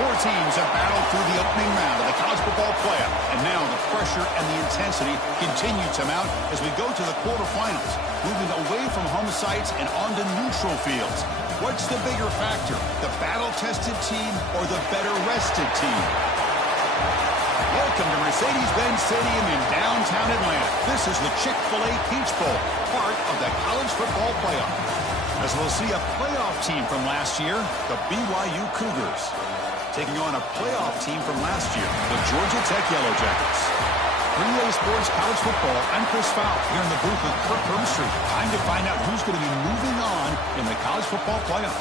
Four teams have battled through the opening round of the college football playoff, and now the pressure and the intensity continue to mount as we go to the quarterfinals, moving away from home sites and onto neutral fields. What's the bigger factor, the battle-tested team or the better-rested team? Welcome to Mercedes-Benz Stadium in downtown Atlanta. This is the Chick-fil-A Peach Bowl, part of the college football playoff. As we'll see a playoff team from last year, the BYU Cougars, taking on a playoff team from last year, the Georgia Tech Yellow Jackets. 3A Sports College Football, I'm Chris Fowler here in the booth with Kirk Herbstreit. Time to find out who's going to be moving on in the college football playoff.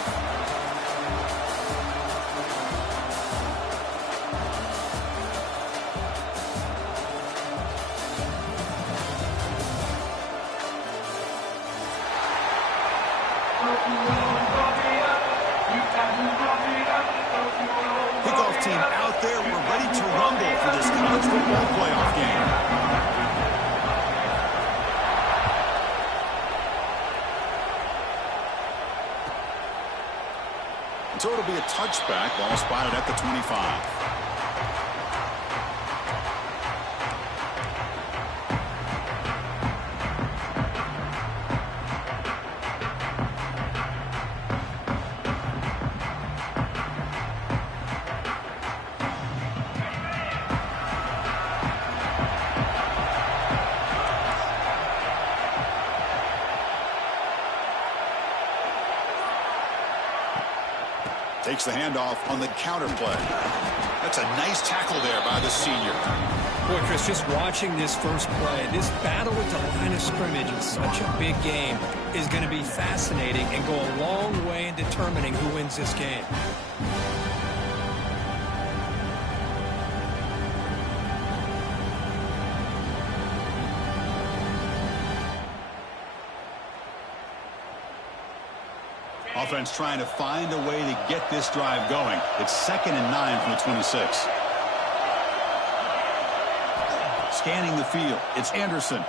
Kickoff team out there. We're ready to rumble for this college football playoff game. So it'll be a touchback, ball spotted at the 25. Takes the handoff on the counter play. That's a nice tackle there by the senior. Boy, Chris, just watching this first play, this battle with the line of scrimmage in such a big game is going to be fascinating and go a long way in determining who wins this game. Offense trying to find a way to get this drive going. It's 2nd and 9 from the 26. Scanning the field. It's Anderson.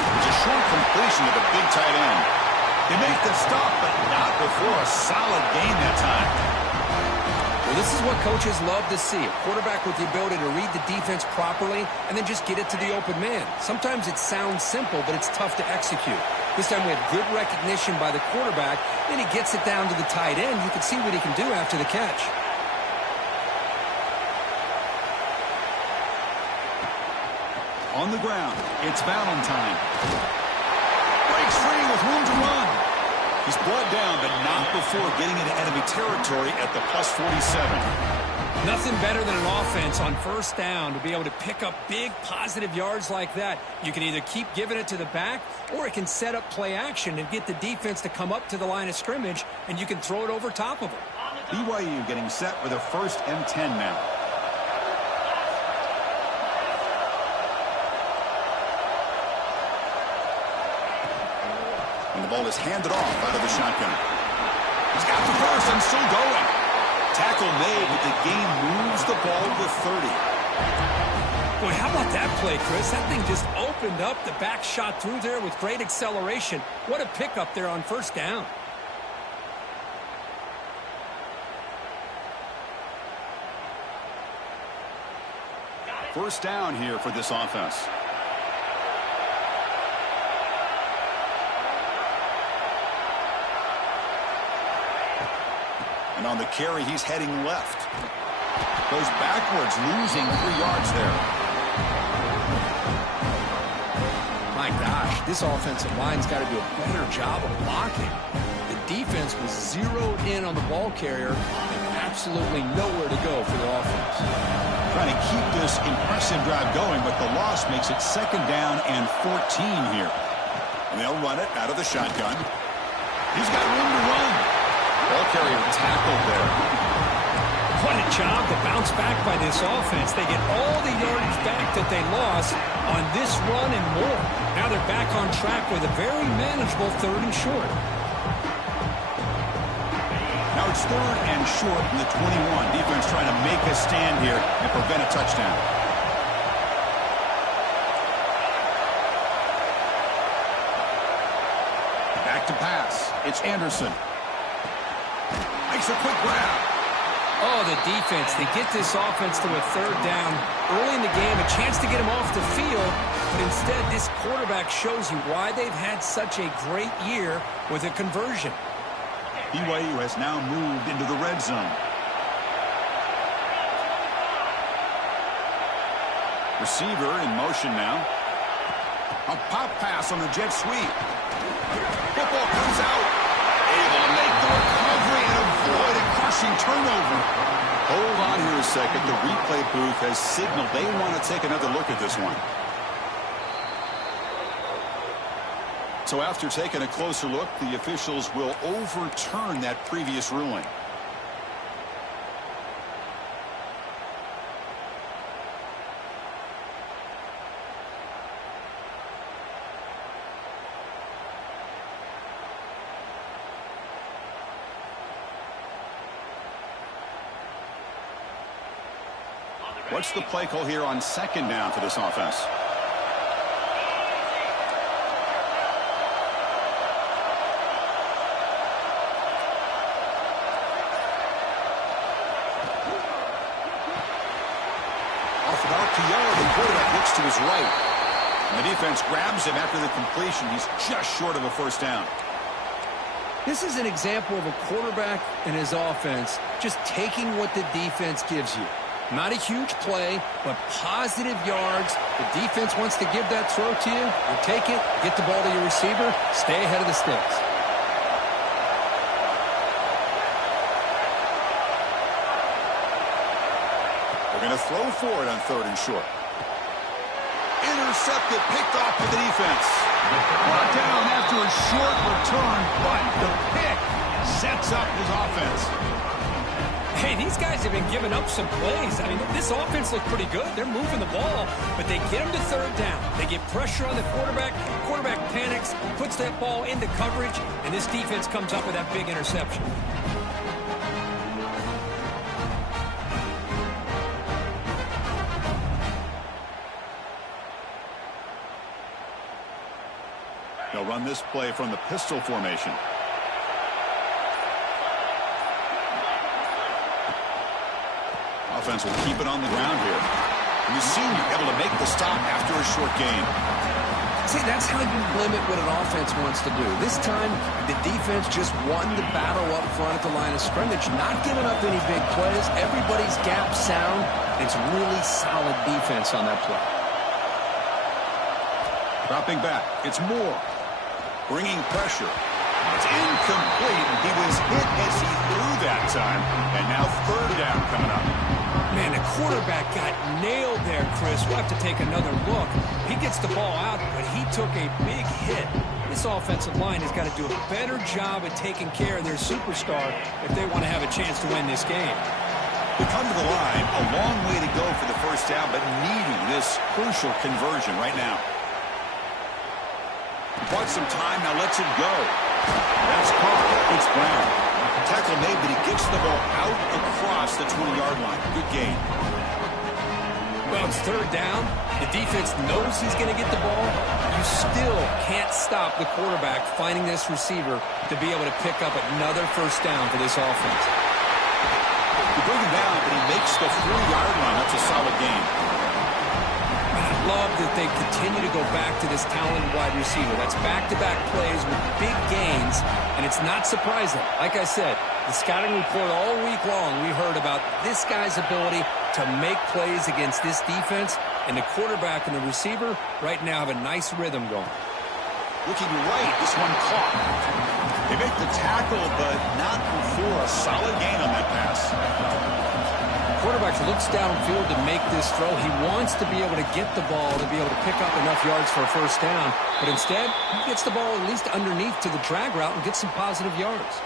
It's a short completion to the big tight end. They make the stop, but not before a solid gain that time. Well, this is what coaches love to see. A quarterback with the ability to read the defense properly and then just get it to the open man. Sometimes it sounds simple, but it's tough to execute. This time we have good recognition by the quarterback. Then he gets it down to the tight end. You can see what he can do after the catch. On the ground, it's Valentine. Breaks free with room to run. He's brought down, but not before getting into enemy territory at the plus 47. Nothing better than an offense on first down to be able to pick up big positive yards like that. You can either keep giving it to the back, or it can set up play action and get the defense to come up to the line of scrimmage, and you can throw it over top of them. BYU getting set with a 1st and 10 now. And the ball is handed off out of the shotgun. He's got the first and still going. Tackle made, but the game moves the ball to 30. Boy, how about that play, Chris? That thing just opened up. The back shot through there with great acceleration. What a pickup there on first down. First down here for this offense. And on the carry, he's heading left. Goes backwards, losing 3 yards there. My gosh, this offensive line's got to do a better job of blocking. The defense was zeroed in on the ball carrier and absolutely nowhere to go for the offense. Trying to keep this impressive drive going, but the loss makes it 2nd down and 14 here. And they'll run it out of the shotgun. He's got room to run. Ball carrier tackled there. What a job to bounce back by this offense. They get all the yardage back that they lost on this run and more. Now they're back on track with a very manageable 3rd and short. Now it's 3rd and short from the 21. Defense trying to make a stand here and prevent a touchdown. Back to pass. It's Anderson. Makes a quick grab. Oh, the defense. They get this offense to a third down early in the game, a chance to get him off the field, but instead this quarterback shows you why they've had such a great year with a conversion. BYU has now moved into the red zone. Receiver in motion now. A pop pass on the jet sweep. Football comes out. Able to make the recovery and avoid a crushing turnover. Hold on here a second. The replay booth has signaled they want to take another look at this one. So after taking a closer look, the officials will overturn that previous ruling. What's the play call here on second down for this offense? Off an RPO, the quarterback looks to his right. And the defense grabs him after the completion. He's just short of a first down. This is an example of a quarterback and his offense just taking what the defense gives you. Not a huge play, but positive yards. The defense wants to give that throw to you. You take it, get the ball to your receiver, stay ahead of the sticks. They're going to throw for it on third and short. Intercepted, picked off by the defense. Brought down after a short return, but the pick sets up his offense. Hey, these guys have been giving up some plays. I mean, this offense looked pretty good. They're moving the ball, but they get them to third down. They get pressure on the quarterback. Quarterback panics, puts that ball into coverage, and this defense comes up with that big interception. They'll run this play from the pistol formation. Offense will keep it on the ground here. And the senior able to make the stop after a short gain. See, that's how you limit what an offense wants to do. This time, the defense just won the battle up front at the line of scrimmage, not giving up any big plays. Everybody's gap sound. It's really solid defense on that play. Dropping back. It's Moore. Bringing pressure. It's incomplete. He was hit as he threw that time. And now third down coming up. Man, the quarterback got nailed there, Chris. We'll have to take another look. He gets the ball out, but he took a big hit. This offensive line has got to do a better job at taking care of their superstar if they want to have a chance to win this game. We come to the line, a long way to go for the first down, but needing this crucial conversion right now. Bought some time, now lets it go. That's caught. It's Brown. Tackle made, but he gets the ball out across the 20-yard line. Good gain. Well, it's third down. The defense knows he's going to get the ball. You still can't stop the quarterback finding this receiver to be able to pick up another first down for this offense. You bring him down, but he makes the 3-yard line. That's a solid gain. Love that they continue to go back to this talented wide receiver. That's back-to-back plays with big gains, and it's not surprising. Like I said, the scouting report all week long, we heard about this guy's ability to make plays against this defense, and the quarterback and the receiver right now have a nice rhythm going. Looking right, this one caught. They make the tackle, but not before a solid gain on that pass. Quarterback looks downfield to make this throw. He wants to be able to get the ball to be able to pick up enough yards for a first down. But instead, he gets the ball at least underneath to the drag route and gets some positive yards.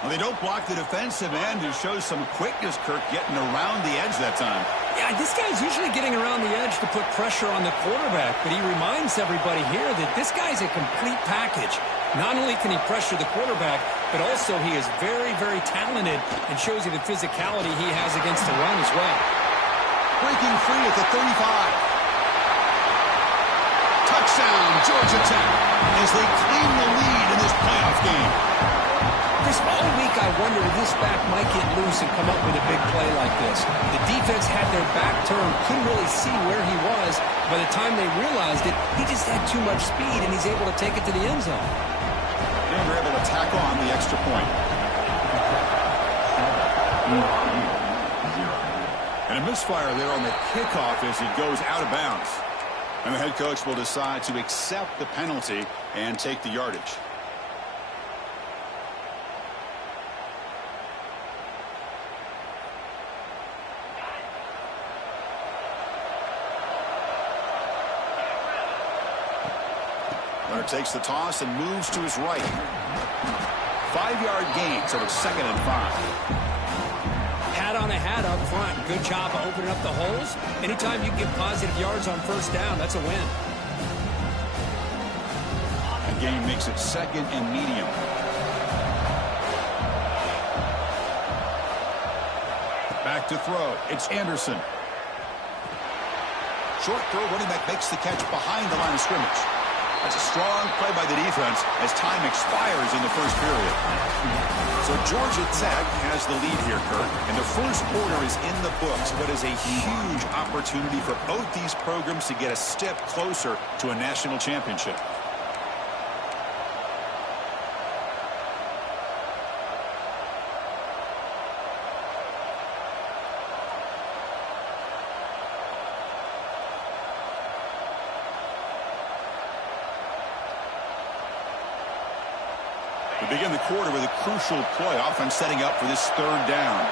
Well, they don't block the defensive end, who shows some quickness, Kirk, getting around the edge that time. Yeah, this guy's usually getting around the edge to put pressure on the quarterback, but he reminds everybody here that this guy's a complete package. Not only can he pressure the quarterback, but also he is very, very talented and shows you the physicality he has against the run as well. Breaking free at the 35. Touchdown, Georgia Tech, as they claim the lead in this playoff game. Chris, all week I wondered if this back might get loose and come up with a big play like this. The defense had their back turned, couldn't really see where he was. By the time they realized it, he just had too much speed, and he's able to take it to the end zone. And they're able to tack on the extra point. And a misfire there on the kickoff as it goes out of bounds. And the head coach will decide to accept the penalty and take the yardage. Runner takes the toss and moves to his right. 5-yard gain, so it's 2nd and 5. Hat on a hat up front. Good job of opening up the holes. Anytime you can get positive yards on first down, that's a win. The game makes it 2nd and medium. Back to throw. It's Anderson. Short throw. Running back makes the catch behind the line of scrimmage. That's a strong play by the defense as time expires in the first period. So Georgia Tech has the lead here, Kurt. And the first quarter is in the books, but is a huge opportunity for both these programs to get a step closer to a national championship. We begin the quarter with a crucial play. Offense setting up for this 3rd down.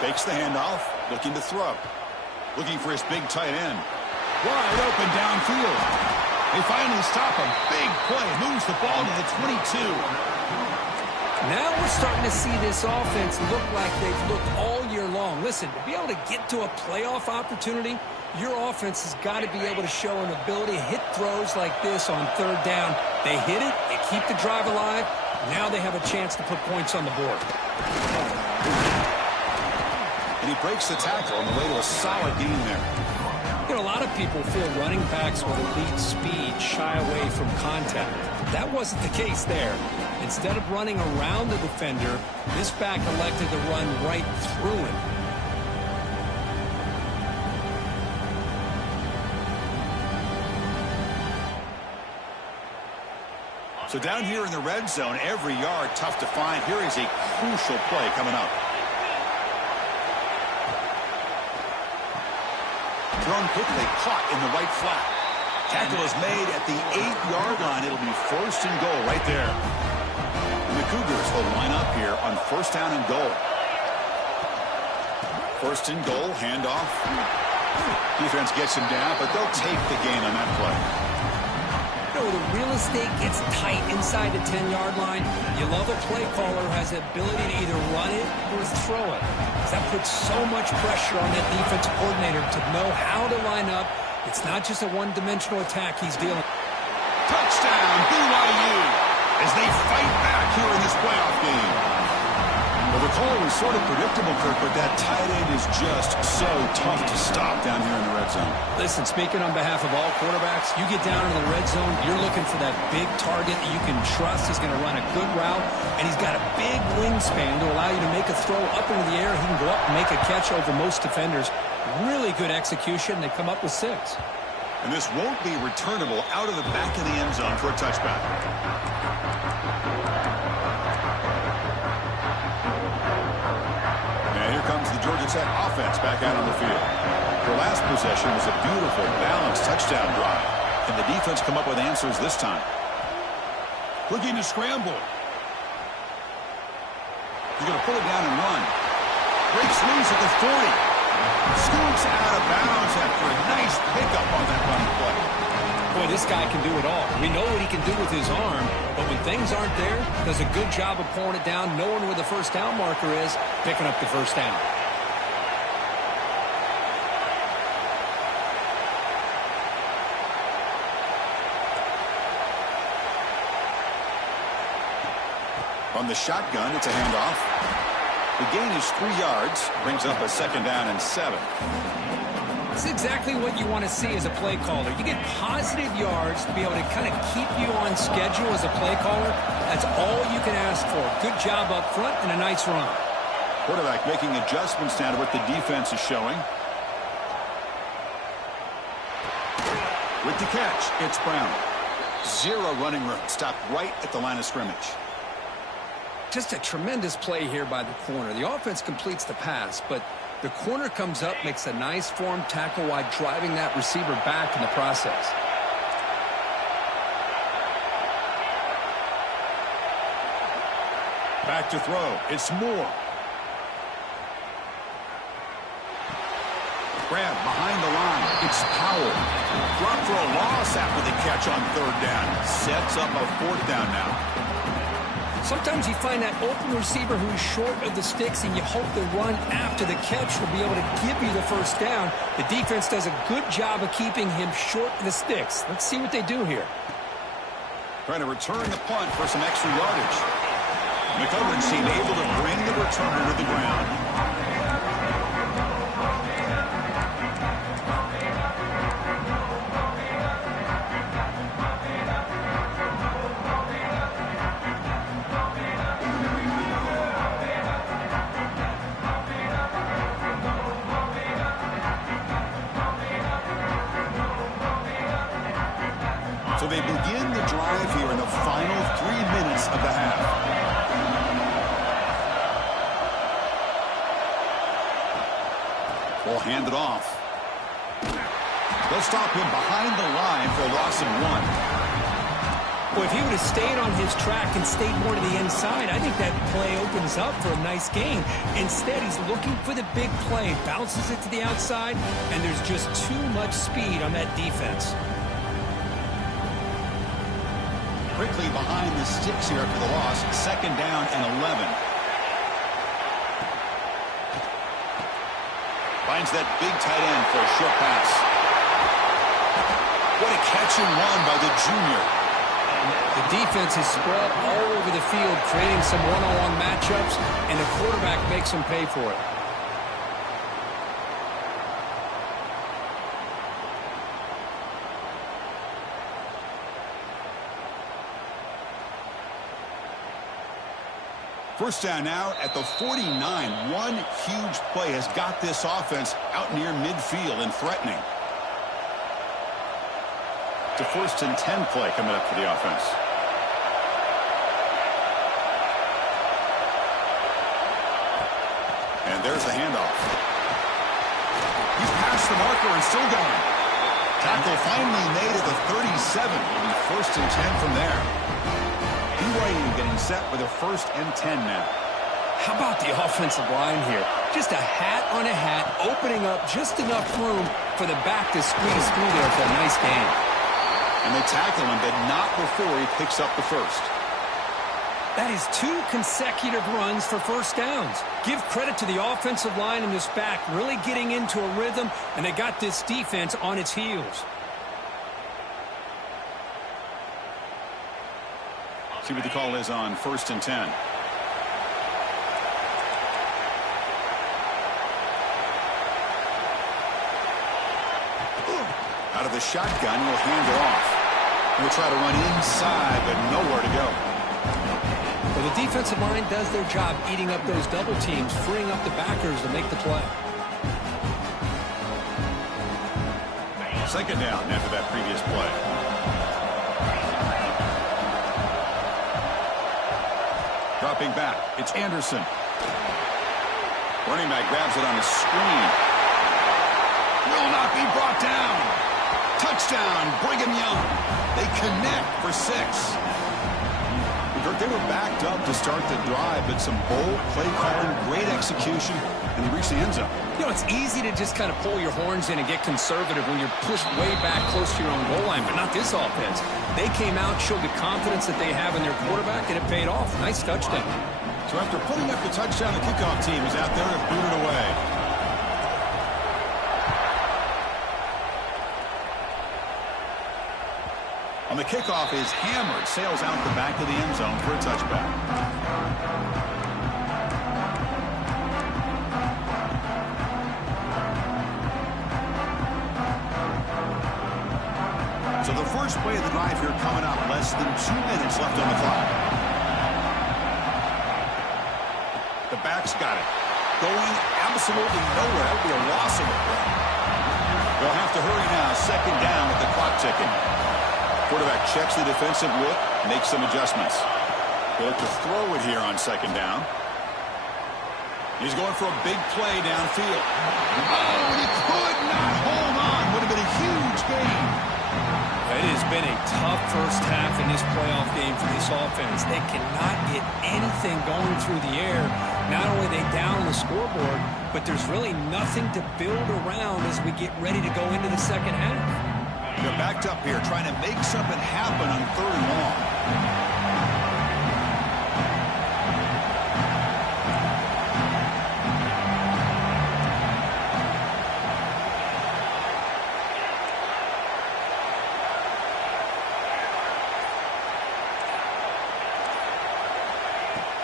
Fakes the handoff, looking to throw. Looking for his big tight end. Wide open downfield. They finally stop him. Big play. Moves the ball to the 22. Now we're starting to see this offense look like they've looked all year long. Listen, to be able to get to a playoff opportunity, your offense has got to be able to show an ability to hit throws like this on 3rd down. They hit it, they keep the drive alive. Now they have a chance to put points on the board. And he breaks the tackle on the way to a solid gain there. You know, a lot of people feel running backs with elite speed shy away from contact. That wasn't the case there. Instead of running around the defender, this back elected to run right through him. So down here in the red zone, every yard tough to find. Here is a crucial play coming up. Thrown quickly, caught in the right flat. Tackle is made at the 8-yard line. It'll be 1st and goal right there. And the Cougars will line up here on 1st down and goal. 1st and goal, handoff. Defense gets him down, but they'll take the gain on that play. You know, the real estate gets tight inside the 10-yard line. You love a play caller who has the ability to either run it or throw it. That puts so much pressure on that defensive coordinator to know how to line up. It's not just a one-dimensional attack he's dealing with. Touchdown, BYU, as they fight back here in this playoff game. Well, the call was sort of predictable, Kirk, but that tight end is just so tough to stop down here in the red zone. Listen, speaking on behalf of all quarterbacks, you get down into the red zone, you're looking for that big target that you can trust is going to run a good route, and he's got a big wingspan to allow you to make a throw up into the air. He can go up and make a catch over most defenders. Really good execution. They come up with 6. And this won't be returnable out of the back of the end zone for a touchback. And here comes the Georgia Tech offense back out on the field. Their last possession was a beautiful, balanced touchdown drive. Can the defense come up with answers this time? Looking to scramble. He's going to pull it down and run. Breaks loose at the 40. Scoops out of bounds after a nice pickup on that running play. Boy, this guy can do it all. We know what he can do with his arm, but when things aren't there, does a good job of pulling it down, knowing where the first down marker is, picking up the first down. On the shotgun, it's a handoff. The gain is 3 yards, brings up a 2nd down and 7. This is exactly what you want to see as a play caller. You get positive yards to be able to kind of keep you on schedule as a play caller. That's all you can ask for. Good job up front and a nice run. Quarterback making adjustments now to what the defense is showing. With the catch, it's Brown. Zero running room. Stopped right at the line of scrimmage. Just a tremendous play here by the corner. The offense completes the pass, but the corner comes up, makes a nice form tackle while driving that receiver back in the process. Back to throw. It's Moore. Grab behind the line. It's Powell. Drop for a loss after the catch on third down. Sets up a fourth down now. Sometimes you find that open receiver who is short of the sticks, and you hope the run after the catch will be able to give you the first down. The defense does a good job of keeping him short of the sticks. Let's see what they do here. Trying to return the punt for some extra yardage. McCovern seemed able to bring the returner to the ground. So they begin the drive here in the final 3 minutes of the half. Ball handed off. They'll stop him behind the line for a loss of 1. Well, if he would have stayed on his track and stayed more to the inside, I think that play opens up for a nice gain. Instead, he's looking for the big play, bounces it to the outside, and there's just too much speed on that defense. Quickly behind the sticks here after the loss. Second down and 11. Finds that big tight end for a short pass. What a catch and run by the junior. The defense is spread all over the field, creating some one-on-one matchups, and the quarterback makes them pay for it. First down now at the 49. One huge play has got this offense out near midfield and threatening. It's a 1st and 10 play coming up for the offense. And there's the handoff. He's past the marker and still going. Tackle finally made at the 37. It'll be 1st and 10 from there. BYU getting set with a 1st and 10 now. How about the offensive line here? Just a hat on a hat, opening up just enough room for the back to squeeze through there for a nice gain. And they tackle him, but not before he picks up the first. That is 2 consecutive runs for first downs. Give credit to the offensive line and this back really getting into a rhythm, and they got this defense on its heels. See what the call is on 1st and 10. Out of the shotgun, he'll hand it off. He'll try to run inside, but nowhere to go. Well, the defensive line does their job eating up those double teams, freeing up the backers to make the play. Second down after that previous play. Dropping back, it's Anderson. Running back grabs it on the screen. Will not be brought down. Touchdown, Brigham Young. They connect for 6. They were backed up to start the drive, but some bold play calling, great execution, and they reached the end zone. You know, it's easy to just kind of pull your horns in and get conservative when you're pushed way back close to your own goal line, but not this offense. They came out, showed the confidence that they have in their quarterback, and it paid off. Nice touchdown. So after putting up the touchdown, the kickoff team is out there to boot it away. On the kickoff is hammered, sails out the back of the end zone for a touchback. So the first play of the drive here coming up. Less than 2 minutes left on the clock. The back's got it. Going absolutely nowhere. That would be a loss of it. They'll have to hurry now. Second down with the clock ticking. Quarterback checks the defensive look, makes some adjustments. They look to throw it here on second down. He's going for a big play downfield. Oh, and he could not hold on. Would have been a huge gain. It has been a tough first half in this playoff game for this offense. They cannot get anything going through the air. Not only are they down on the scoreboard, but there's really nothing to build around as we get ready to go into the second half. They're backed up here trying to make something happen on 3rd and long.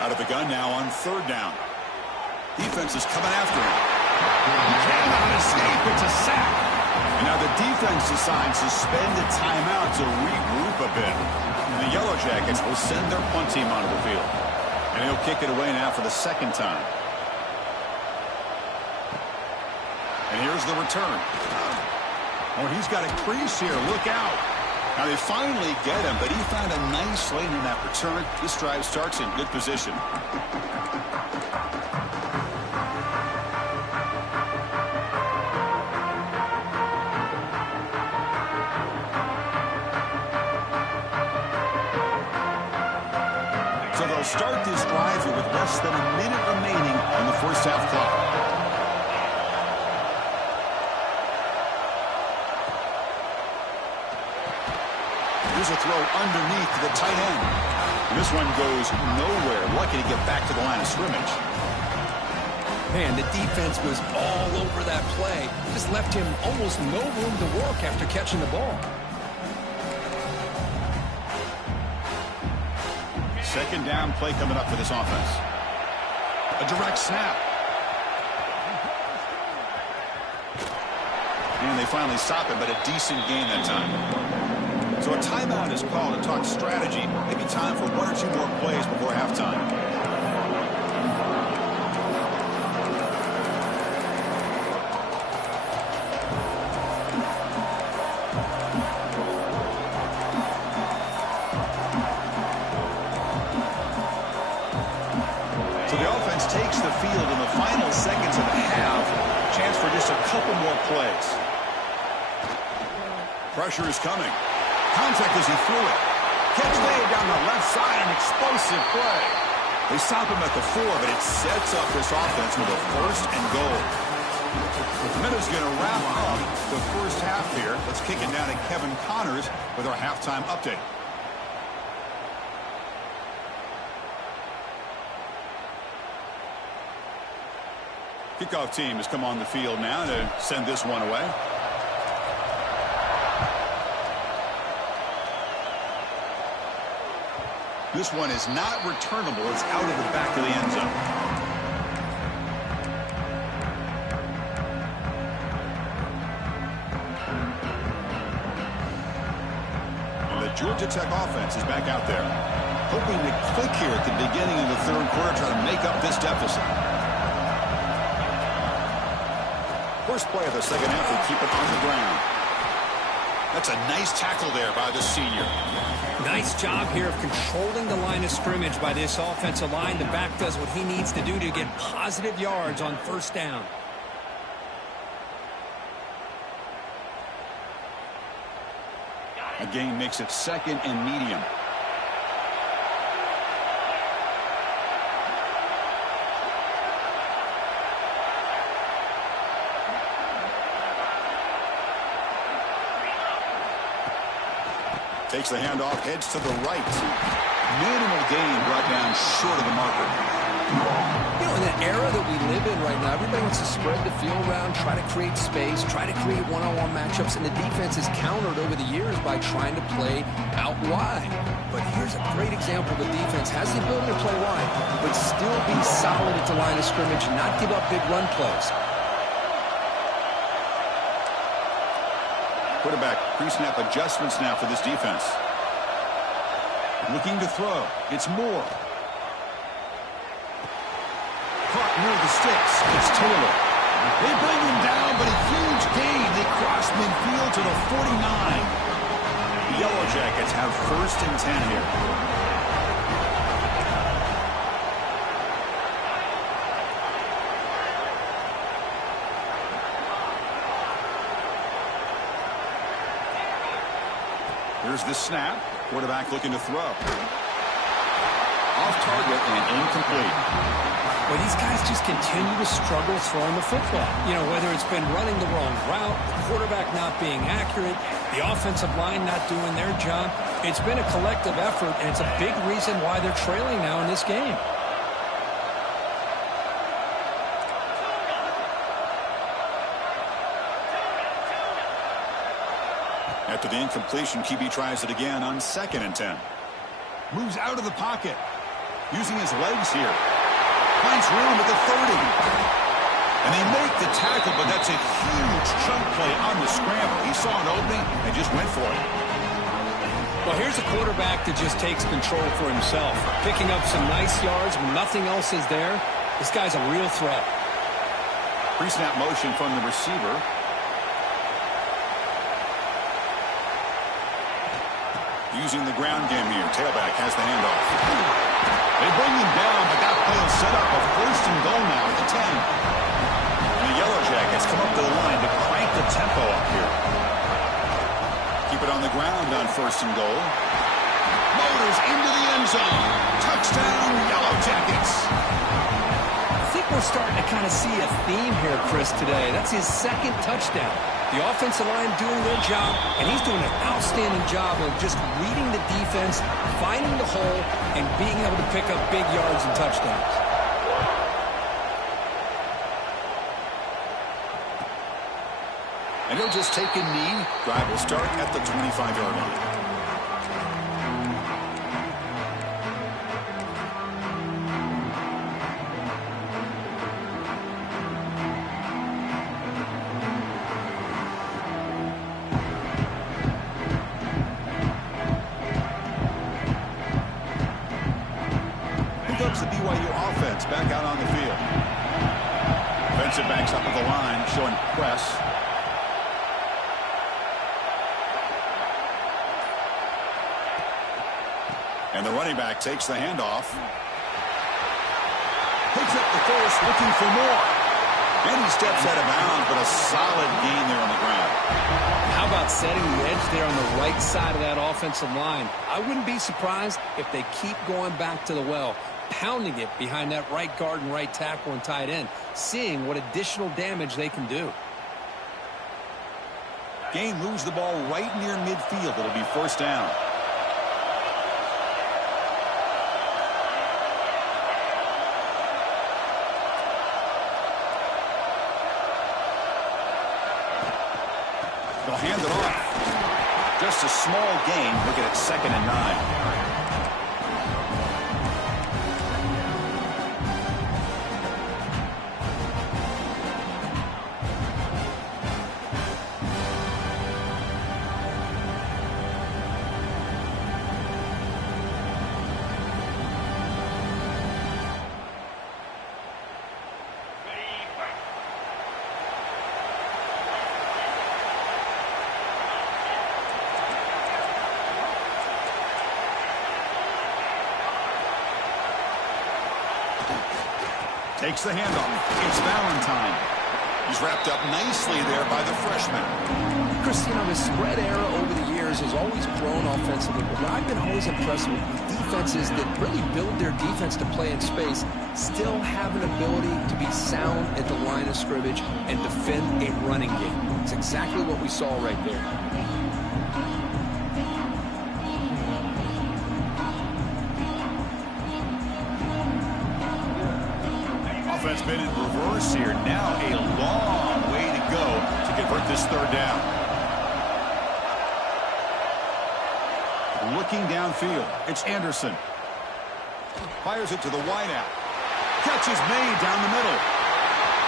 Out of the gun now on 3rd down. Defense is coming after him. He cannot escape. It's a sack. And now the defense decides to spend a timeout to regroup a bit. And the Yellow Jackets will send their punt team onto the field. And he'll kick it away now for the 2nd time. And here's the return. Oh, he's got a crease here. Look out. Now they finally get him, but he found a nice lane in that return. This drive starts in good position. So they'll start this drive here with less than a minute remaining on the first half clock. Here's a throw underneath to the tight end. And this one goes nowhere. Lucky to get back to the line of scrimmage. Man, the defense was all over that play. Just left him almost no room to work after catching the ball. Second down play coming up for this offense. A direct snap. And they finally stop it, but a decent gain that time. So a timeout is called to talk strategy. Maybe time for 1 or 2 more plays before halftime. So the offense takes the field in the final seconds of the half. Chance for just a couple more plays. Pressure is coming. Contact as he threw it. Catch made down the left side, an explosive play. They stop him at the 4, but it sets up this offense with a 1st and goal. And that is going to wrap up the first half here. Let's kick it down to Kevin Connors with our halftime update. Kickoff team has come on the field now to send this one away. This one is not returnable. It's out of the back of the end zone. And the Georgia Tech offense is back out there, hoping to click here at the beginning of the 3rd quarter, try to make up this deficit. First play of the second half, they keep it on the ground. That's a nice tackle there by the senior. Nice job here of controlling the line of scrimmage by this offensive line. The back does what he needs to do to get positive yards on 1st down. A gain makes it 2nd and medium. Takes the handoff, heads to the right. Minimal gain brought down short of the marker. You know, in the era that we live in right now, everybody wants to spread the field around, try to create space, try to create one-on-one matchups, and the defense is countered over the years by trying to play out wide. But here's a great example. The defense has the ability to play wide, but still be solid at the line of scrimmage and not give up big run plays. Quarterback pre-snap adjustments now for this defense. Looking to throw. It's Moore. Caught near the sticks. It's Taylor. They bring him down, but a huge gain. They cross midfield to the 49. The Yellow Jackets have 1st and 10 here. Here's the snap. Quarterback looking to throw. Off target and incomplete. Well, these guys just continue to struggle throwing the football. You know, whether it's been running the wrong route, the quarterback not being accurate, the offensive line not doing their job. It's been a collective effort, and it's a big reason why they're trailing now in this game. After the incompletion, QB tries it again on 2nd and 10. Moves out of the pocket. Using his legs here. Finds room at the 30. And they make the tackle, but that's a huge chunk play on the scramble. He saw an opening and just went for it. Well, here's a quarterback that just takes control for himself. Picking up some nice yards when nothing else is there. This guy's a real threat. Pre-snap motion from the receiver. Using the ground game here. Tailback has the handoff. They bring him down, but that play will set up a 1st and goal now at the 10. And the Yellow Jackets come up to the line to crank the tempo up here. Keep it on the ground on 1st and goal. Motors into the end zone. Touchdown, Yellow Jackets. I think we're starting to kind of see a theme here, Chris, today. That's his 2nd touchdown. The offensive line doing their job, and he's doing an outstanding job of just reading the defense, finding the hole, and being able to pick up big yards and touchdowns. And he'll just take a knee. Drive will start at the 25-yard line. The BYU offense back out on the field. Defensive backs up at the line, showing press. And the running back takes the handoff. Picks up the first, looking for more. And he steps out of bounds, but a solid gain there on the ground. How about setting the edge there on the right side of that offensive line? I wouldn't be surprised if they keep going back to the well, pounding it behind that right guard and right tackle and tight end, seeing what additional damage they can do. Gain moves the ball right near midfield. It'll be 1st down. They'll hand it off. Just a small gain. Looking at 2nd and 9. Takes the handoff. It's Valentine. He's wrapped up nicely there by the freshman. Chris, you know, the spread era over the years has always grown offensively, but what I've been always impressed with defenses that really build their defense to play in space still have an ability to be sound at the line of scrimmage and defend a running game. It's exactly what we saw right there. Offense been in reverse here. Now a long way to go to convert this 3rd down. Looking downfield. It's Anderson. Fires it to the wideout. Catch is made down the middle.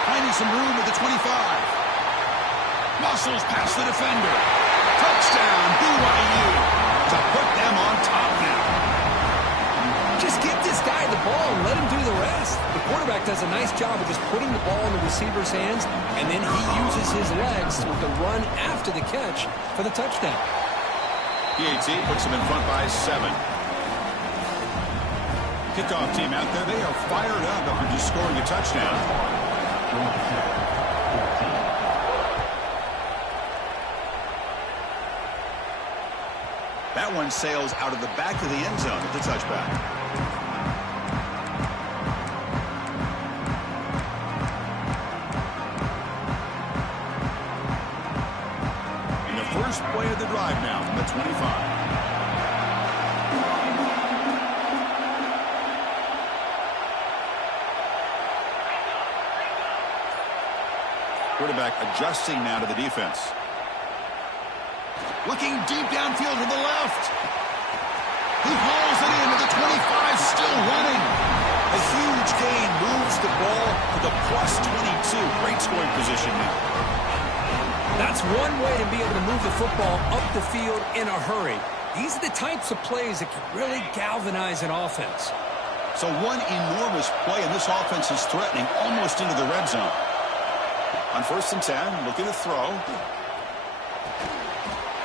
Finding some room at the 25. Muscles past the defender. Touchdown, BYU, to put them on top now. Just give this guy the ball and let him do the rest. The quarterback does a nice job of just putting the ball in the receiver's hands, and then he uses his legs with the run after the catch for the touchdown. PAT puts them in front by 7. Kickoff team out there, they are fired up after just scoring a touchdown. That one sails out of the back of the end zone at the touchback. And the first play of the drive now from the 25. Quarterback adjusting now to the defense. Looking deep downfield to the left. He hauls it in to the 25, still running. A huge gain moves the ball to the +22. Great scoring position now. That's one way to be able to move the football up the field in a hurry. These are the types of plays that can really galvanize an offense. So one enormous play, and this offense is threatening almost into the red zone. On 1st and 10, looking to throw.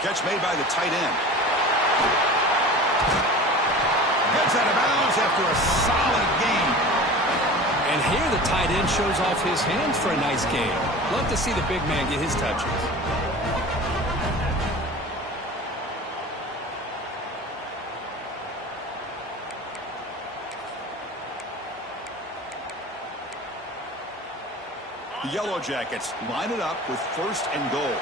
Catch made by the tight end. Gets out of bounds after a solid gain. And here the tight end shows off his hands for a nice gain. Love to see the big man get his touches. The Yellow Jackets line it up with 1st and goal.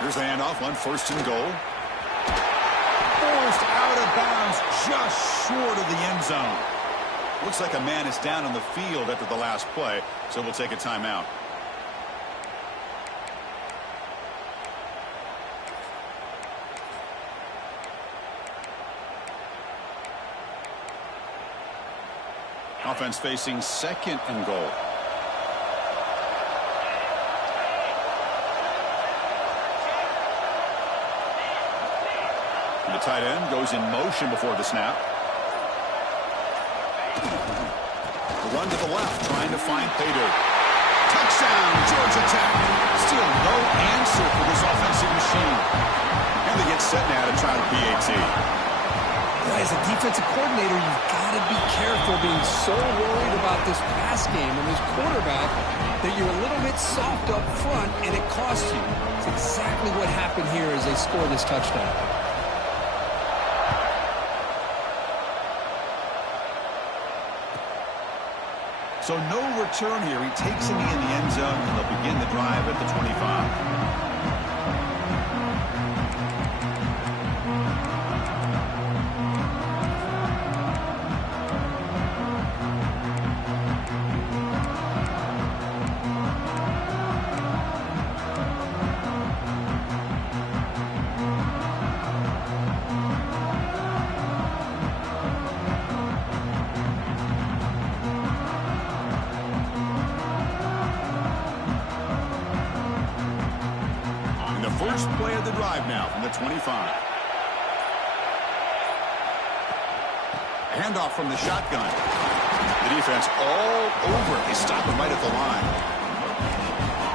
Here's the handoff on 1st and goal. Forced out of bounds just short of the end zone. Looks like a man is down on the field after the last play, so we'll take a timeout. Offense facing 2nd and goal. The tight end goes in motion before the snap. The run to the left, trying to find pay dirt. Touchdown, Georgia Tech. Still no answer for this offensive machine. And they get set now to try the PAT. As a defensive coordinator, you've got to be careful being so worried about this pass game and this quarterback that you're a little bit soft up front and it costs you. It's exactly what happened here as they score this touchdown. So no return here. He takes him in the end zone, and they'll begin the drive at the 25. First play of the drive now from the 25. Handoff from the shotgun. The defense all over it. They stop him right at the line.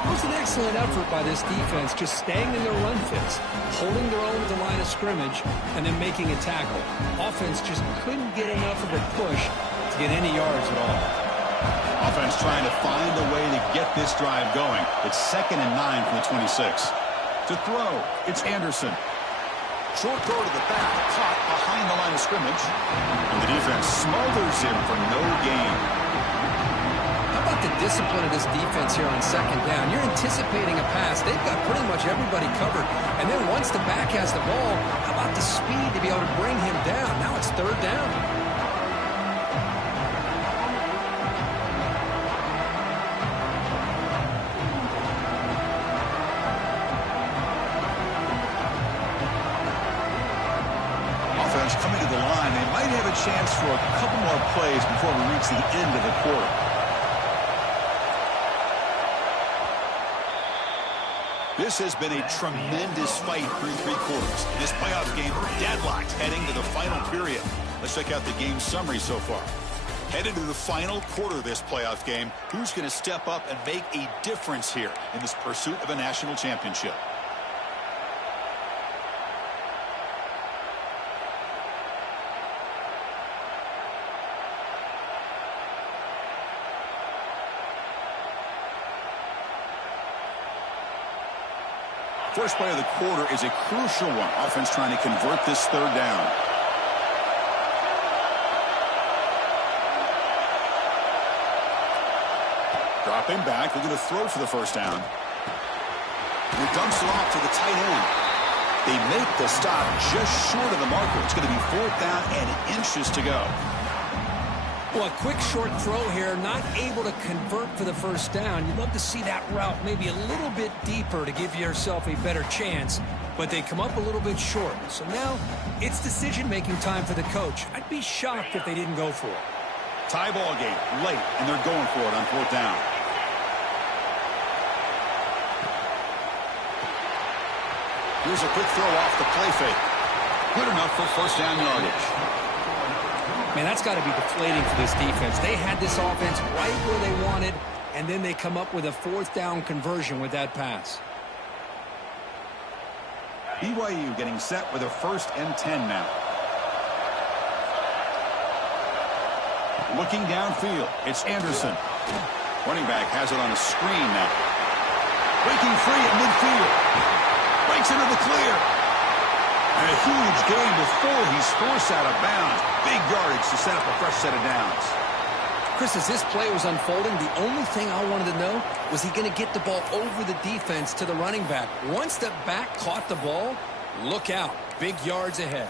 It was an excellent effort by this defense, just staying in their run fits, holding their own at the line of scrimmage, and then making a tackle. Offense just couldn't get enough of a push to get any yards at all. Offense trying to find a way to get this drive going. It's 2nd and 9 from the 26. To throw, it's Anderson. Short throw to the back, caught behind the line of scrimmage. And the defense smothers him for no gain. How about the discipline of this defense here on 2nd down? You're anticipating a pass. They've got pretty much everybody covered. And then once the back has the ball, how about the speed to be able to bring him down? Now it's 3rd down. Coming to the line, they might have a chance for a couple more plays before we reach the end of the quarter. This has been a tremendous fight through 3 quarters. In this playoff game, deadlocked heading to the final period. Let's check out the game summary so far. Headed to the final quarter of this playoff game, who's going to step up and make a difference here in this pursuit of a national championship? First play of the quarter is a crucial one. Offense trying to convert this 3rd down. Dropping back, looking to throw for the 1st down. And he dumps it off to the tight end. They make the stop just short of the marker. It's going to be 4th down and inches to go. Well, a quick short throw here, not able to convert for the 1st down. You'd love to see that route maybe a little bit deeper to give yourself a better chance, but they come up a little bit short. So now it's decision-making time for the coach. I'd be shocked if they didn't go for it. Tie ball game, late, and they're going for it on 4th down. Here's a quick throw off the play fake. Good enough for 1st down yardage. Man, that's got to be deflating for this defense. They had this offense right where they wanted, and then they come up with a 4th down conversion with that pass. BYU getting set with a 1st and 10 now. Looking downfield, it's Anderson. Running back has it on a screen now. Breaking free at midfield. Breaks into the clear. And a huge gain before he's forced out of bounds. Big yardage to set up a fresh set of downs. Chris, as this play was unfolding, the only thing I wanted to know was he going to get the ball over the defense to the running back. Once the back caught the ball, look out. Big yards ahead.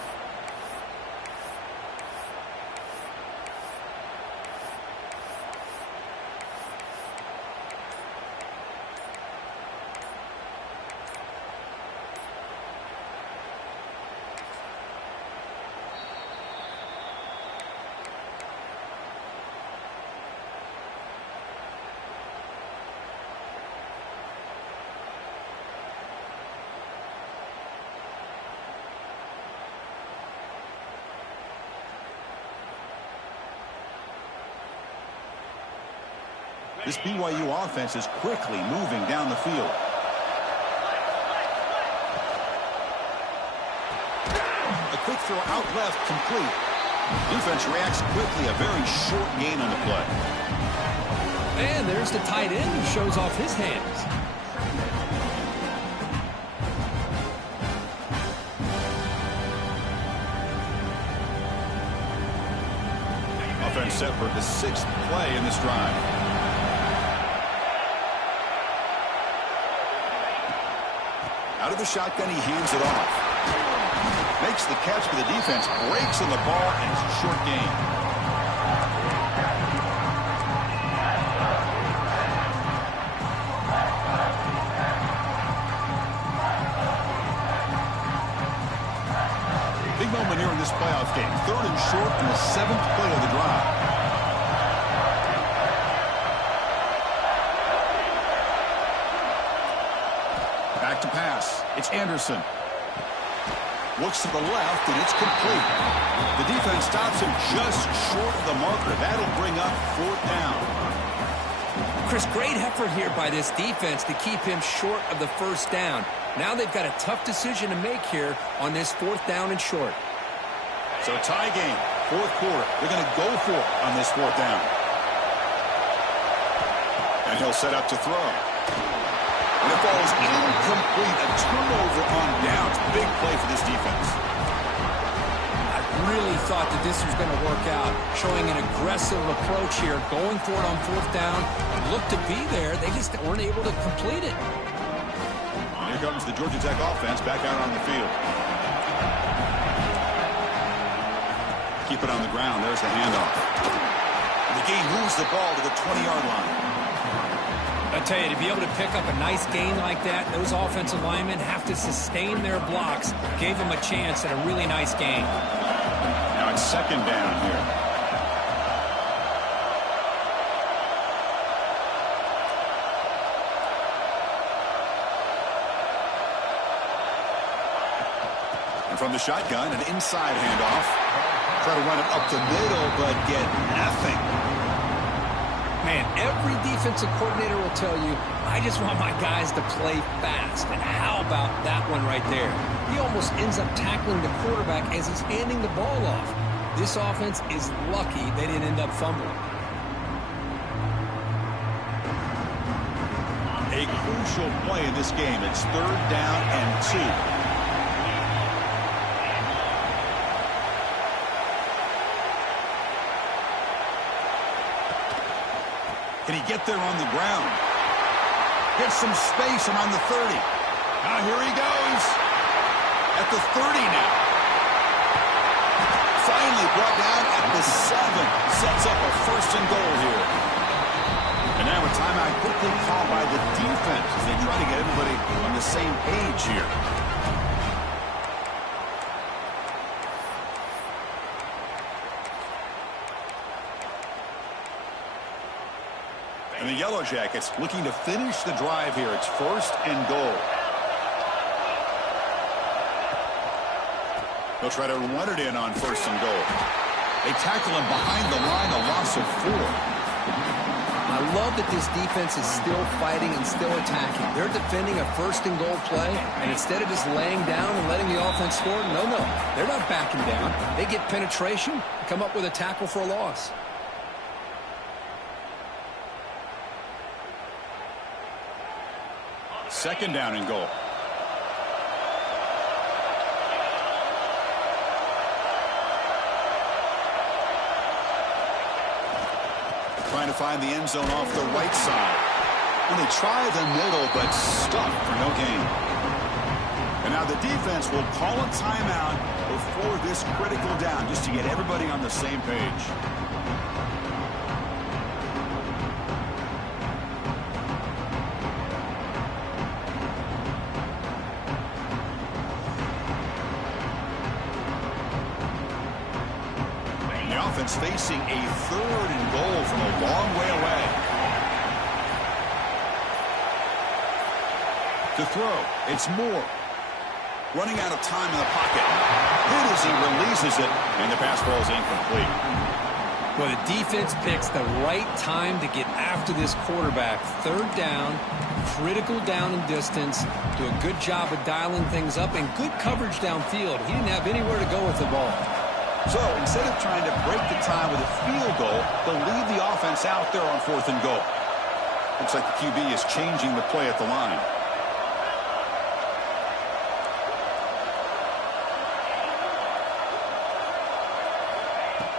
This BYU offense is quickly moving down the field. A quick throw out left, complete. Defense reacts quickly, a very short gain on the play. And there's the tight end who shows off his hands. Offense set for the 6th play in this drive. Out of the shotgun, he hands it off. Makes the catch for the defense, breaks on the ball, and it's a short gain. Big moment here in this playoff game. 3rd and short in the 7th play of the drive. Back to pass. It's Anderson. Looks to the left, and it's complete. The defense stops him just short of the marker. That'll bring up 4th down. Chris, great effort here by this defense to keep him short of the 1st down. Now they've got a tough decision to make here on this 4th down and short. So tie game, 4th quarter. They're going to go for it on this 4th down. And he'll set up to throw. And the ball is incomplete. A turnover on downs. Big play for this defense. I really thought that this was going to work out. Showing an aggressive approach here. Going for it on 4th down. Looked to be there. They just weren't able to complete it. Here comes the Georgia Tech offense back out on the field. Keep it on the ground. There's the handoff. The game moves the ball to the 20-yard line. I tell you, to be able to pick up a nice gain like that, those offensive linemen have to sustain their blocks. Gave them a chance at a really nice gain. Now it's 2nd down here. And from the shotgun, an inside handoff. Try to run it up the middle, but get nothing. Man, every defensive coordinator will tell you, I just want my guys to play fast. And how about that one right there? He almost ends up tackling the quarterback as he's handing the ball off. This offense is lucky they didn't end up fumbling. A crucial play in this game. It's 3rd down and 2. Can he get there on the ground? Gets some space around the 30. Now here he goes. At the 30 now. Finally brought down at the 7. Sets up a 1st and goal here. And now a timeout quickly called by the defense as they try to get everybody on the same page here. And the Yellow Jackets looking to finish the drive here. It's 1st and goal. They'll try to run it in on 1st and goal. They tackle him behind the line, a loss of 4. I love that this defense is still fighting and still attacking. They're defending a 1st and goal play, and instead of just laying down and letting the offense score, no, they're not backing down. They get penetration and come up with a tackle for a loss. Second down and goal. Trying to find the end zone off the right side. And they try the middle, but stuffed for no gain. And now the defense will call a timeout before this critical down, just to get everybody on the same page. Facing a 3rd and goal from a long way away. To throw, it's Moore. Running out of time in the pocket. Hit as he releases it, and the pass ball is incomplete. Well, the defense picks the right time to get after this quarterback. 3rd down, critical down and distance. Do a good job of dialing things up, and good coverage downfield. He didn't have anywhere to go with the ball. So instead of trying to break the time with a field goal, they'll leave the offense out there on 4th and goal. Looks like the QB is changing the play at the line.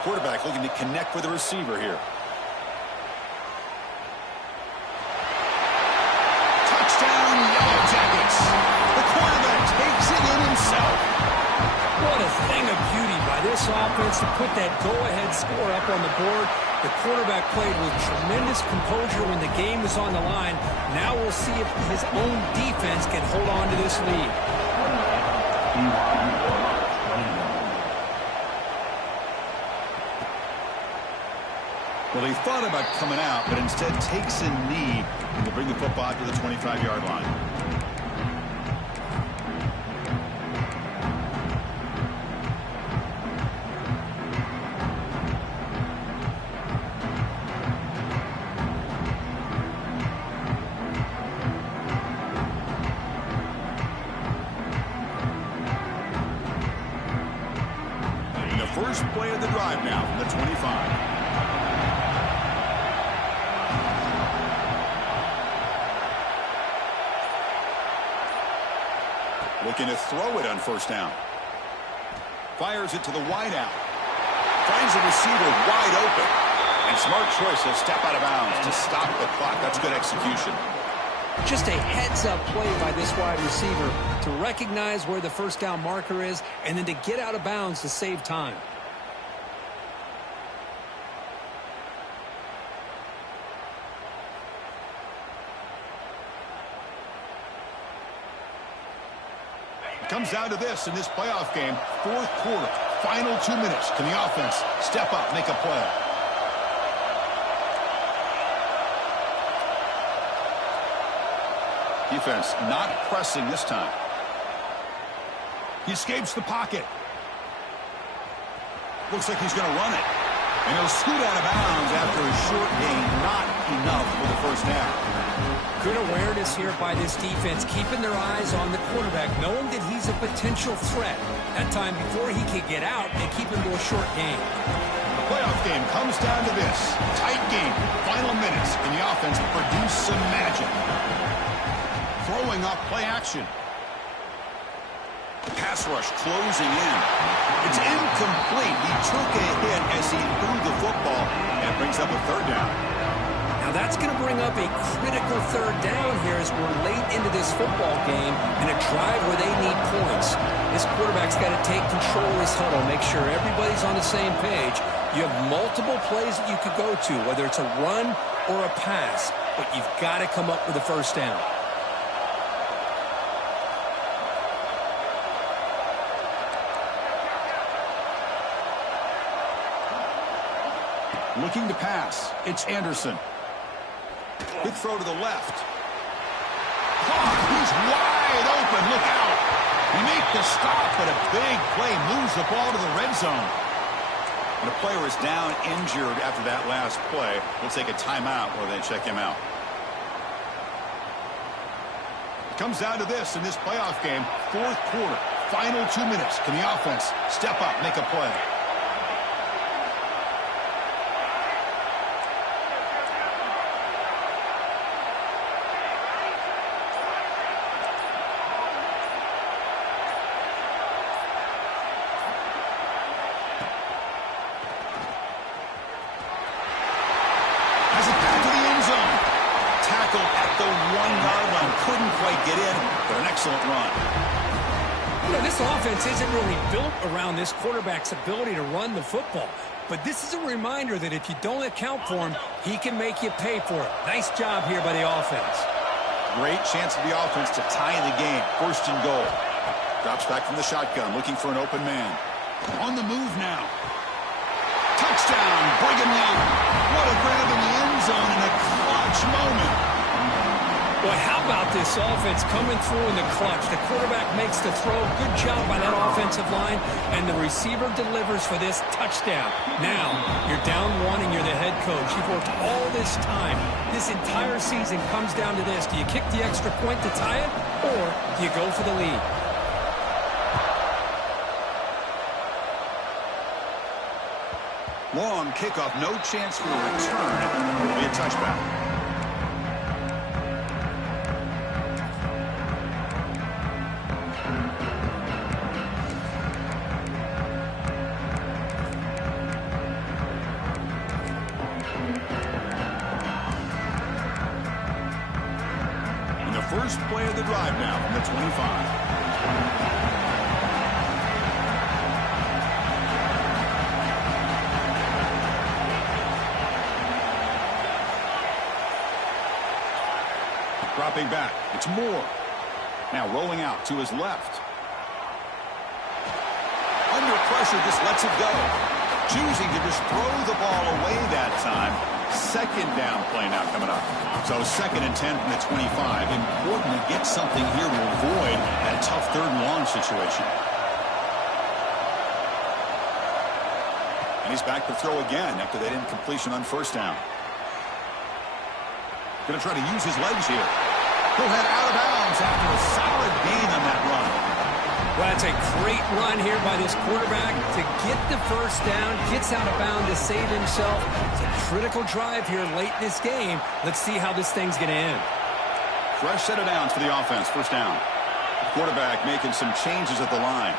Quarterback looking to connect with the receiver here. Touchdown, Yellow Jackets. The quarterback takes it in himself. What a thing of beauty by this offense to put that go-ahead score up on the board. The quarterback played with tremendous composure when the game was on the line. Now we'll see if his own defense can hold on to this lead. Well, he thought about coming out, but instead takes a knee and will bring the football to the 25-yard line. First play of the drive now from the 25. Looking to throw it on 1st down. Fires it to the wideout. Finds the receiver wide open. And smart choice, he'll step out of bounds to stop the clock. That's good execution. Just a heads-up play by this wide receiver to recognize where the 1st down marker is and then to get out of bounds to save time. It comes down to this in this playoff game. 4th quarter, final 2 minutes. Can the offense step up, make a play? Defense not pressing this time. He escapes the pocket. Looks like he's going to run it. And he'll scoot out of bounds after a short gain. Not enough for the first down. Good awareness here by this defense, keeping their eyes on the quarterback, knowing that he's a potential threat. That time, before he can get out, they keep him to a short gain. The playoff game comes down to this. Tight game. Final minutes. Can the offense produce some magic? Throwing up play action. Pass rush closing in. It's incomplete. He took a hit as he threw the football and brings up a third down. Now that's going to bring up a critical third down here as we're late into this football game in a drive where they need points. This quarterback's got to take control of this huddle, make sure everybody's on the same page. You have multiple plays that you could go to, whether it's a run or a pass, but you've got to come up with a first down. Looking to pass. It's Anderson. Good throw to the left. He's wide open. Look out. He made the stop, but a big play moves the ball to the red zone. And the player is down injured after that last play. We'll take a timeout where they check him out. It comes down to this in this playoff game. Fourth quarter. Final 2 minutes. Can the offense step up, make a play? Couldn't quite get in, but an excellent run. You know, this offense isn't really built around this quarterback's ability to run the football. But this is a reminder that if you don't account for him, he can make you pay for it. Nice job here by the offense. Great chance for the offense to tie the game. First and goal. Drops back from the shotgun, looking for an open man. On the move now. Touchdown, Brigham Young. What a grab in the end zone in a clutch moment. Boy, how about this offense coming through in the clutch? The quarterback makes the throw. Good job by that offensive line. And the receiver delivers for this touchdown. Now, you're down one and you're the head coach. You've worked all this time. This entire season comes down to this. Do you kick the extra point to tie it, or do you go for the lead? Long kickoff, no chance for a return. It'll be a touchback. First play of the drive now from the 25. Dropping back. It's Moore. Now rolling out to his left. Under pressure, just lets it go. Choosing to just throw the ball away that time. Second down play now coming up. So 2nd and 10 from the 25. Important to get something here to avoid that tough third and long situation. And he's back to throw again after they didn't completion on first down. Going to try to use his legs here. He'll head out of bounds after a solid gain on that run. Well, that's a great run here by this quarterback to get the first down, gets out of bounds to save himself. It's a critical drive here late in this game. Let's see how this thing's going to end. Fresh set of downs for the offense, first down. The quarterback making some changes at the line.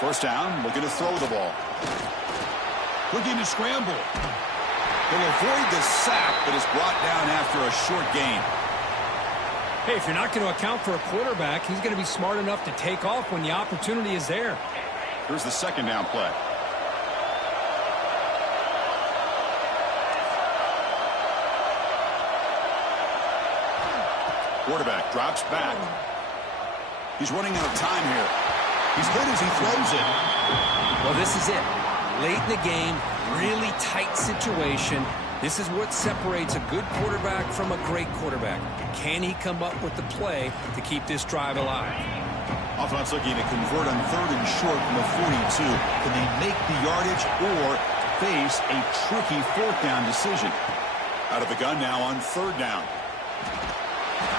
First down, looking to throw the ball. Looking to scramble. He'll avoid the sack, but is brought down after a short gain. Hey, if you're not going to account for a quarterback, he's going to be smart enough to take off when the opportunity is there. Here's the second down play. Quarterback drops back. He's running out of time here. He's hit as he throws it. Well, this is it. Late in the game, Really tight situation. This is what separates a good quarterback from a great quarterback. Can he come up with the play to keep this drive alive? Offense looking to convert on 3rd and short from the 42. Can they make the yardage or face a tricky 4th down decision? Out of the gun now on 3rd down.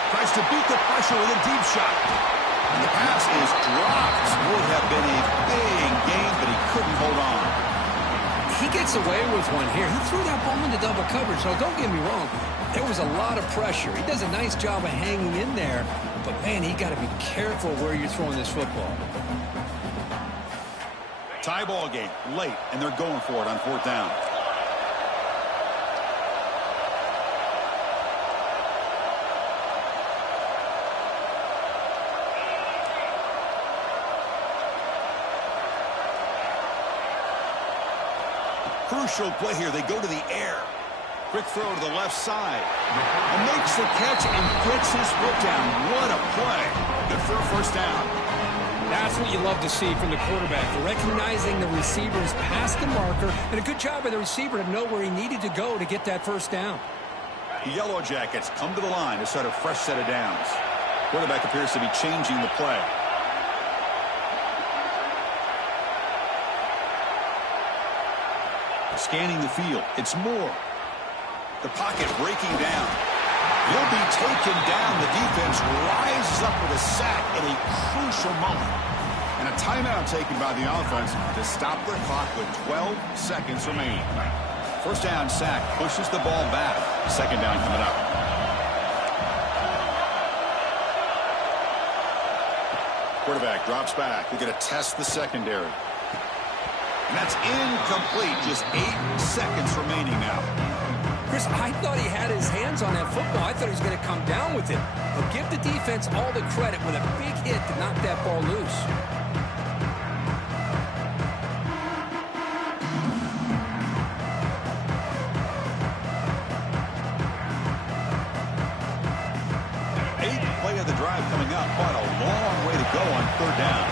Tries to beat the pressure with a deep shot. And the pass is dropped. Would have been a big gain, but he couldn't hold on. He gets away with one here. He threw that ball into double coverage, so don't get me wrong. There was a lot of pressure. He does a nice job of hanging in there. But, man, he got to be careful where you're throwing this football. Tie ball game late, and they're going for it on 4th down. Crucial play here. They go to the air. Quick throw to the left side. And makes the catch and gets his foot down. What a play. Good for a 1st down. That's what you love to see from the quarterback. Recognizing the receivers past the marker, and a good job by the receiver to know where he needed to go to get that 1st down. The Yellow Jackets come to the line to start a fresh set of downs. Quarterback appears to be changing the play. Scanning the field. It's Moore. The pocket breaking down. He'll be taken down. The defense rises up with a sack at a crucial moment. And a timeout taken by the offense to stop the clock with 12 seconds remaining. 1st down sack pushes the ball back. 2nd down coming up. Quarterback drops back. We're going to test the secondary. And that's incomplete. Just 8 seconds remaining now. Chris, I thought he had his hands on that football. I thought he was going to come down with it. But give the defense all the credit with a big hit to knock that ball loose. Eighth play of the drive coming up. Quite a long way to go on 3rd down.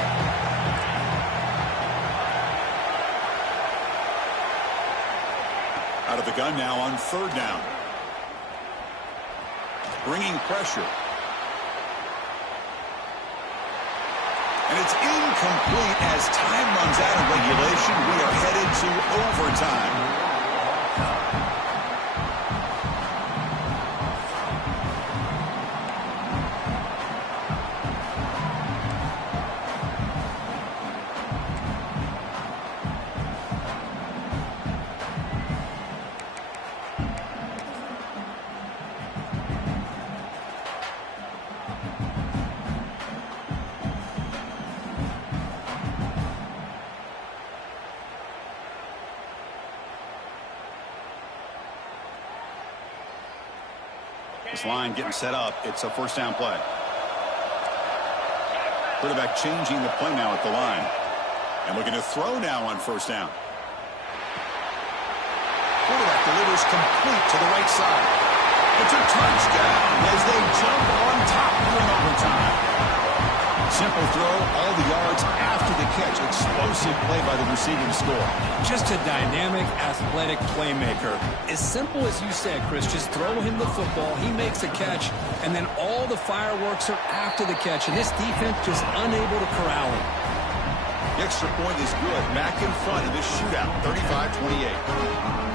Out of the gun now on 3rd down. Bringing pressure. And it's incomplete as time runs out of regulation. We are headed to overtime. This line getting set up. It's a 1st down play. Quarterback changing the play now at the line. And looking to throw now on 1st down. Quarterback delivers complete to the right side. It's a touchdown as they jump on top during overtime. Simple throw, all the yards after the catch. Explosive play by the receiver to score. Just a dynamic, athletic playmaker. As simple as you said, Chris, just throw him the football, he makes a catch, and then all the fireworks are after the catch, and this defense just unable to corral him. The extra point is good. Back in front of this shootout, 35-28.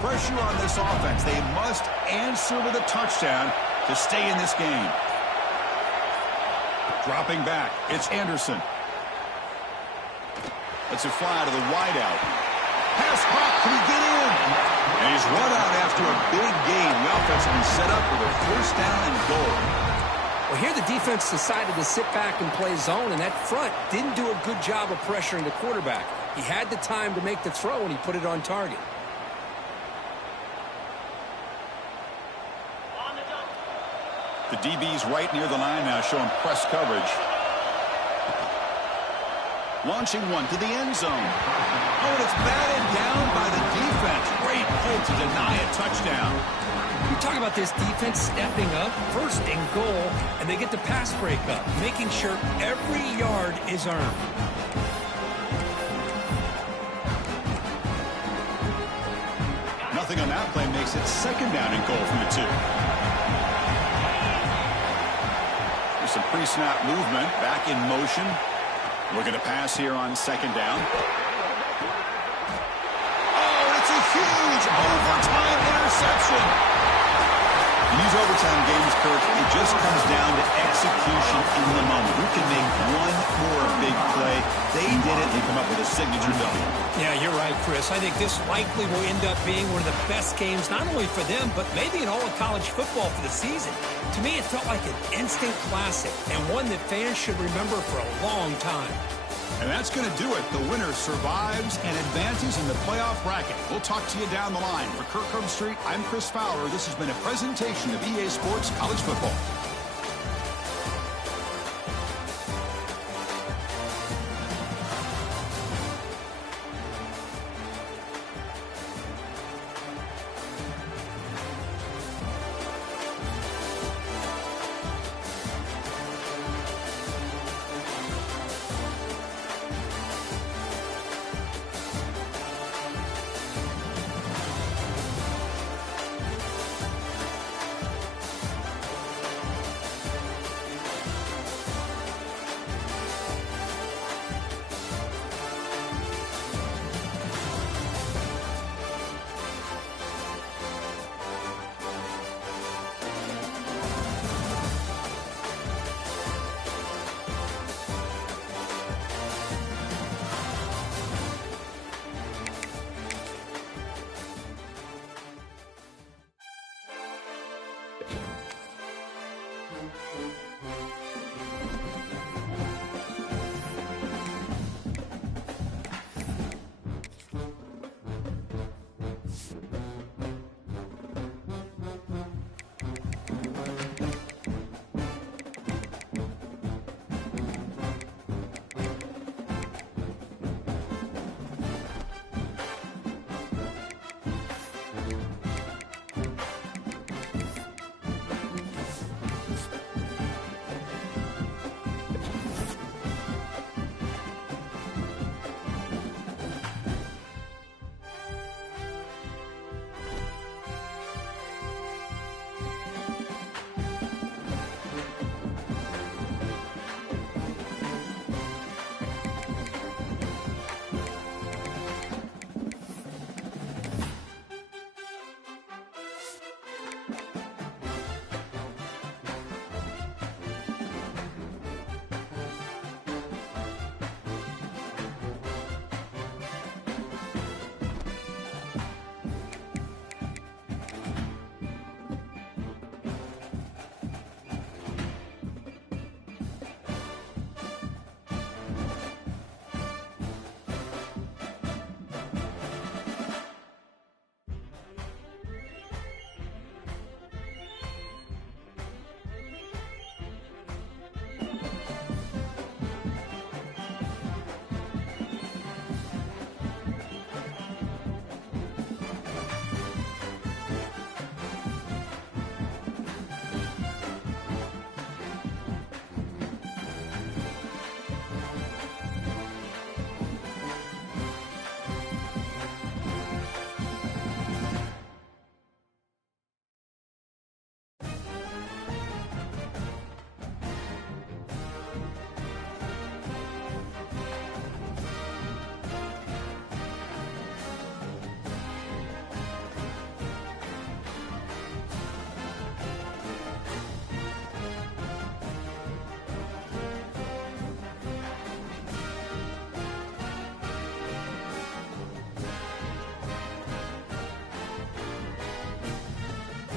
Pressure on this offense. They must answer with a touchdown to stay in this game. Dropping back. It's Anderson. Let's it fly to the wideout. Pass caught. Can he get in? And he's run out after a big gain. The offense will be set up with a 1st down and goal. Well, here the defense decided to sit back and play zone, and that front didn't do a good job of pressuring the quarterback. He had the time to make the throw, and he put it on target. The DB's right near the line now, showing press coverage. Launching one to the end zone. Oh, and it's batted down by the defense. Great play to deny a touchdown. You talk about this defense stepping up, first and goal, and they get the pass breakup, making sure every yard is earned. Nothing on that play makes it second down and goal from the 2. There's some pre-snap movement, back in motion. Looking to pass here on second down. Oh, it's a huge overtime interception. In these overtime games, Kirk, it just comes down to execution in the moment. Who can make one more big play? They did it. They come up with a signature W. Yeah, you're right, Chris. I think this likely will end up being one of the best games, not only for them, but maybe in all of college football for the season. To me, it felt like an instant classic and one that fans should remember for a long time. And that's going to do it. The winner survives and advances in the playoff bracket. We'll talk to you down the line. For Kirk Herbstreit, I'm Chris Fowler. This has been a presentation of EA Sports College Football.